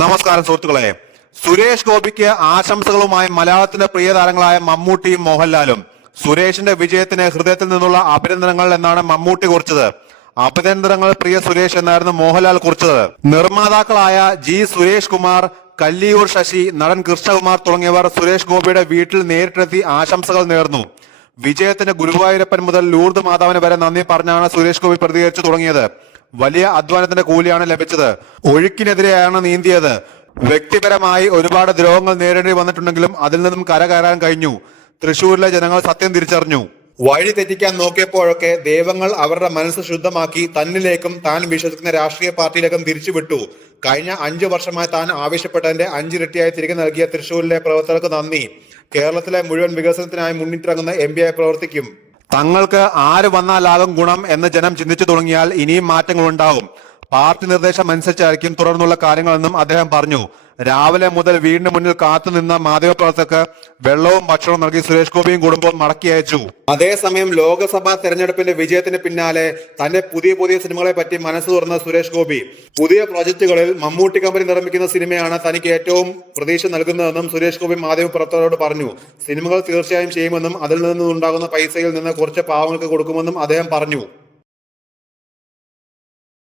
നമസ്കാരം സുഹൃത്തുക്കളെ. സുരേഷ് ഗോപിക്ക് ആശംസകളുമായി മലയാളത്തിന്റെ പ്രിയ താരങ്ങളായ മമ്മൂട്ടിയും മോഹൻലാലും. സുരേഷിന്റെ വിജയത്തിന് ഹൃദയത്തിൽ നിന്നുള്ള അഭിനന്ദനങ്ങൾ എന്നാണ് മമ്മൂട്ടി കുറിച്ചത്. അഭിനന്ദനങ്ങൾ പ്രിയ സുരേഷ് എന്നായിരുന്നു മോഹൻലാൽ കുറിച്ചത്. നിർമ്മാതാക്കളായ ജി സുരേഷ് കുമാർ, കല്ലിയൂർ ശശി, നടൻ കൃഷ്ണകുമാർ തുടങ്ങിയവർ സുരേഷ് ഗോപിയുടെ വീട്ടിൽ നേരിട്ടെത്തി ആശംസകൾ നേർന്നു. വിജയത്തിന് ഗുരുവായൂരപ്പൻ മുതൽ ലൂർദ് മാതാവിന് വരെ നന്ദി പറഞ്ഞാണ് സുരേഷ് ഗോപി പ്രതികരിച്ചു തുടങ്ങിയത്. വലിയ അധ്വാനത്തിന്റെ കൂലിയാണ് ലഭിച്ചത്. ഒഴുക്കിനെതിരെയാണ് നീന്തിയത്. വ്യക്തിപരമായി ഒരുപാട് ദ്രോഹങ്ങൾ നേരിടേണ്ടി വന്നിട്ടുണ്ടെങ്കിലും അതിൽ നിന്നും കരകയറാൻ കഴിഞ്ഞു. തൃശൂരിലെ ജനങ്ങൾ സത്യം തിരിച്ചറിഞ്ഞു. വഴി തെറ്റിക്കാൻ നോക്കിയപ്പോഴൊക്കെ ദൈവങ്ങൾ അവരുടെ മനസ്സ് ശുദ്ധമാക്കി തന്നിലേക്കും താൻ വിശ്വസിക്കുന്ന രാഷ്ട്രീയ പാർട്ടിയിലേക്കും തിരിച്ചുവിട്ടു. കഴിഞ്ഞ 5 വർഷമായി താൻ ആവശ്യപ്പെട്ടതിന്റെ 5 ഇരട്ടിയായി തിരികെ നൽകിയ തൃശൂരിലെ പ്രവർത്തകർക്ക് നന്ദി. കേരളത്തിലെ മുഴുവൻ വികസനത്തിനായി മുന്നിട്ടിറങ്ങുന്ന MP ആയി പ്രവർത്തിക്കും. തങ്ങൾക്ക് ആര് വന്നാലാകും ഗുണം എന്ന് ജനം ചിന്തിച്ചു തുടങ്ങിയാൽ ഇനിയും മാറ്റങ്ങൾ ഉണ്ടാകും. പാർട്ടി നിർദ്ദേശം അനുസരിച്ചായിരിക്കും തുടർന്നുള്ള കാര്യങ്ങളെന്നും അദ്ദേഹം പറഞ്ഞു. രാവിലെ മുതൽ വീടിന് മുന്നിൽ കാത്തുനിന്ന മാധ്യമപ്രവർത്തകർക്ക് വെള്ളവും ഭക്ഷണവും നൽകി സുരേഷ് ഗോപിയും കുടുംബവും മടക്കി അയച്ചു. അതേസമയം ലോക്സഭാ തെരഞ്ഞെടുപ്പിന്റെ വിജയത്തിന് പിന്നാലെ തന്റെ പുതിയ സിനിമകളെ പറ്റി മനസ്സ് തുറന്ന സുരേഷ് ഗോപി പുതിയ പ്രോജക്ടുകളിൽ മമ്മൂട്ടി കമ്പനി നിർമ്മിക്കുന്ന സിനിമയാണ് തനിക്ക് ഏറ്റവും പ്രതീക്ഷ നൽകുന്നതെന്നും സുരേഷ് ഗോപി മാധ്യമപ്രവർത്തകരോട് പറഞ്ഞു. സിനിമകൾ തീർച്ചയായും ചെയ്യുമെന്നും അതിൽ നിന്നുണ്ടാകുന്ന പൈസയിൽ നിന്ന് കുറച്ച് പാവങ്ങൾക്ക് കൊടുക്കുമെന്നും അദ്ദേഹം പറഞ്ഞു.